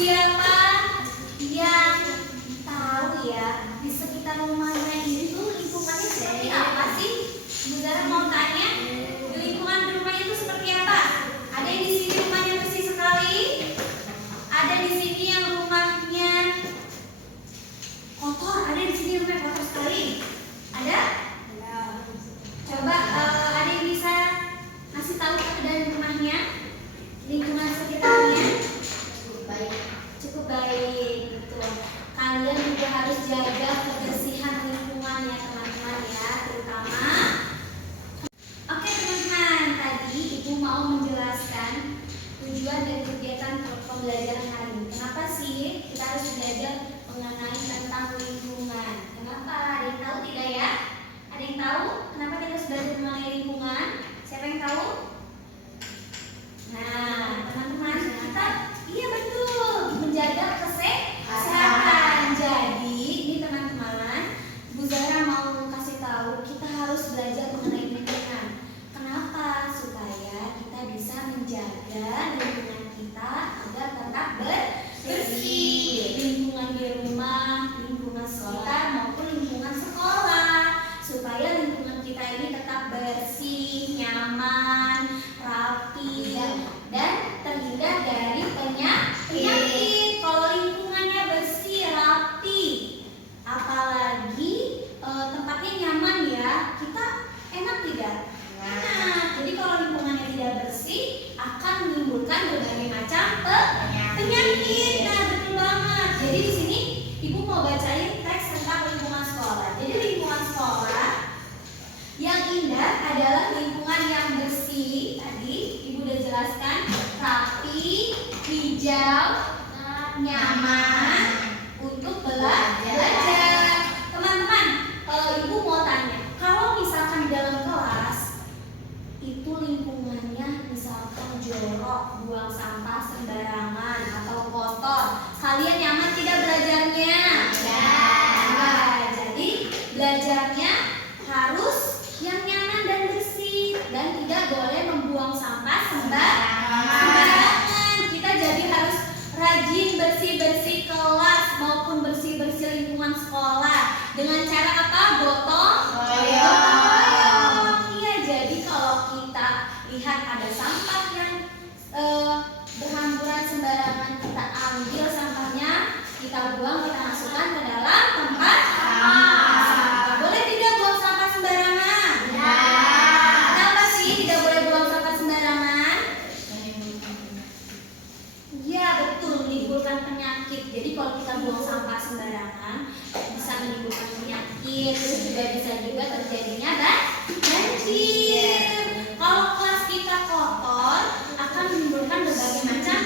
Siapa yang tahu ya di sekitar rumahnya itu lingkungannya seperti apa sih? Bu Zara mau tanya, di lingkungan rumahnya itu seperti apa? Ada yang di sini rumahnya bersih sekali? Ada di sini yang rumahnya kotor? Ada di sini rumahnya kotor sekali? Ada? Coba ada yang bisa ngasih tahu keadaan rumahnya, lingkungan sekitarnya? Cukup baik, betul. Kalian juga harus jaga kebersihan lingkungan ya teman-teman ya, terutama. Oke teman-teman, tadi Ibu mau menjelaskan tujuan dan kegiatan pembelajaran hari ini. Kenapa sih kita harus belajar mengenai tentang lingkungan? Kenapa? Ada yang tahu tidak ya? Ada yang tahu kenapa kita harus belajar mengenai lingkungan? Siapa yang tahu? Nah, teman-teman, kita iya betul, menjaga kesehatan. Jadi, ini teman-teman, Bu Zara mau kasih tahu kita harus belajar mengenai lingkungan. Kenapa? Supaya kita bisa menjaga lingkungan kita agar tetap bersih. Lingkungan di rumah, lingkungan sekitar maupun lingkungan sekolah. Supaya lingkungan kita ini tetap bersih, nyaman, rapi, dan terhindar dari penyakit. Kalau lingkungannya bersih, rapi, apalagi tempatnya nyaman ya, kita enak tidak? Enak. Jadi kalau lingkungannya tidak bersih akan menimbulkan berbagai macam penyakit. Nah, betul banget. Jadi di sini Ibu mau bacain teks tentang lingkungan sekolah. Jadi lingkungan sekolah yang indah adalah lingkungan yang bersih. Tadi Ibu udah jelaskan, rapi, hijau, nyaman untuk belajar. Teman-teman, Ibu mau tanya, kalau misalkan dalam kelas itu lingkungannya misalkan jorok, buang sampah sembarangan atau kotor, kalian nyaman tidak belajarnya? Nah, jadi belajarnya harus yang nyaman dan bersih dan tidak boleh membuang sampah sembarangan. Kita jadi harus rajin bersih-bersih kelas maupun bersih-bersih lingkungan sekolah. Dengan cara apa? Gotong royong. Iya, jadi kalau kita lihat ada sampah yang berhamburan sembarangan, kita ambil sampahnya, kita buang, kita masukkan ke dalam tempat sampah. Boleh tidak buang sampah sembarangan? Kenapa sih tidak boleh buang sampah sembarangan? Iya betul, menimbulkan penyakit. Jadi kalau kita buang sampah sembarangan bisa menimbulkan penyakit, terus juga bisa juga terjadinya banjir. Kalau kelas kita kotor akan menimbulkan berbagai macam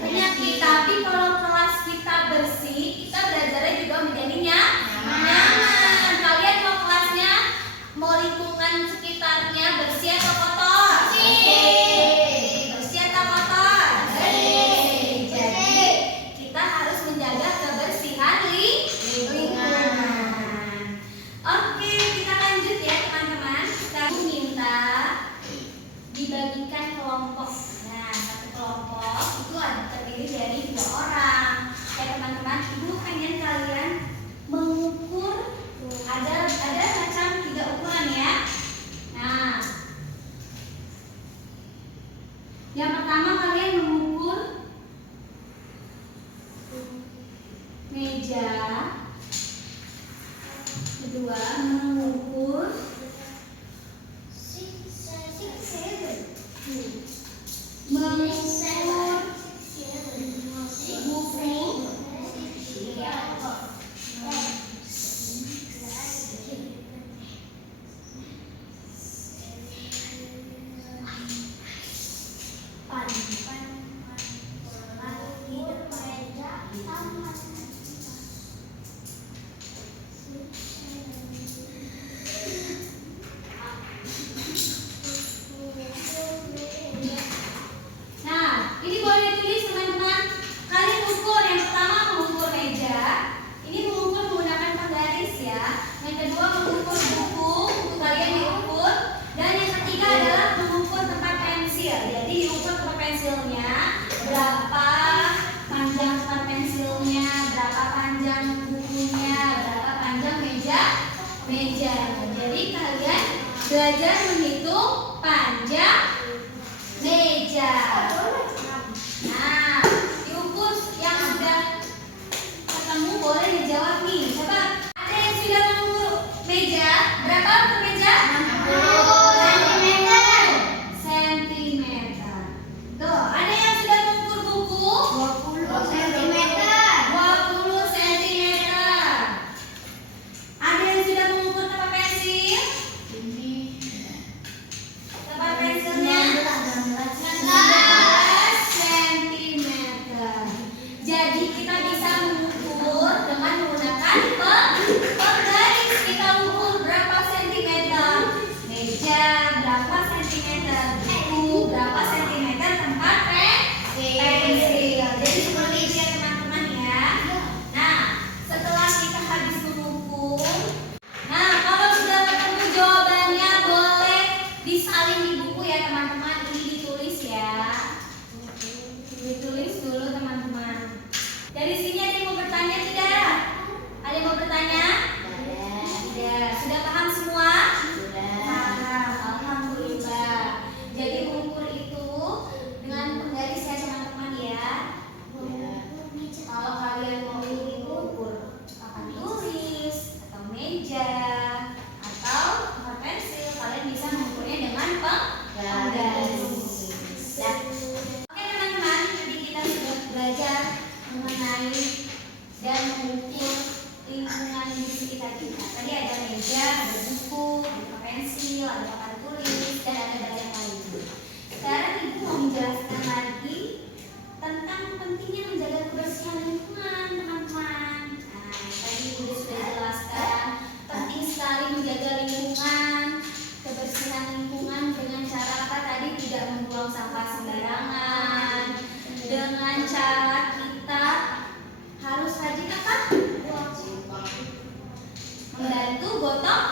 penyakit. Tapi kalau kelas kita bersih, kita belajarnya juga menjadi nyaman. Kalian mau kelasnya, mau lingkungan sekitarnya bersih atau kotor? Bersih atau kotor? Bersih. Jadi kita harus menjaga kebersihan lingkungan. Oke, kita lanjut ya teman-teman. Kita minta dibagikan kelompok. Nah, satu kelompok itu terdiri dari 2 orang. Ya teman-teman, Ibu pengen kalian mengukur, ada macam 3 ukuran ya. Nah, yang pertama kalian mengukur meja, kedua mengukur buku, pensilnya berapa panjang belajar mengenai dan mengukur lingkungan di sekitar kita. Tadi ada meja, ada buku, ada pensil, ada papan tulis, dan ada banyak lainnya. Sekarang Ibu mau menjelaskan lagi tentang pentingnya menjaga kebersihan lingkungan, teman-teman. Nah, tadi Ibu sudah jelaskan penting sekali menjaga lingkungan, kebersihan lingkungan dengan cara apa tadi? Tidak membuang sampah sembarangan, dengan cara kita harus rajin apa? Membantu gotong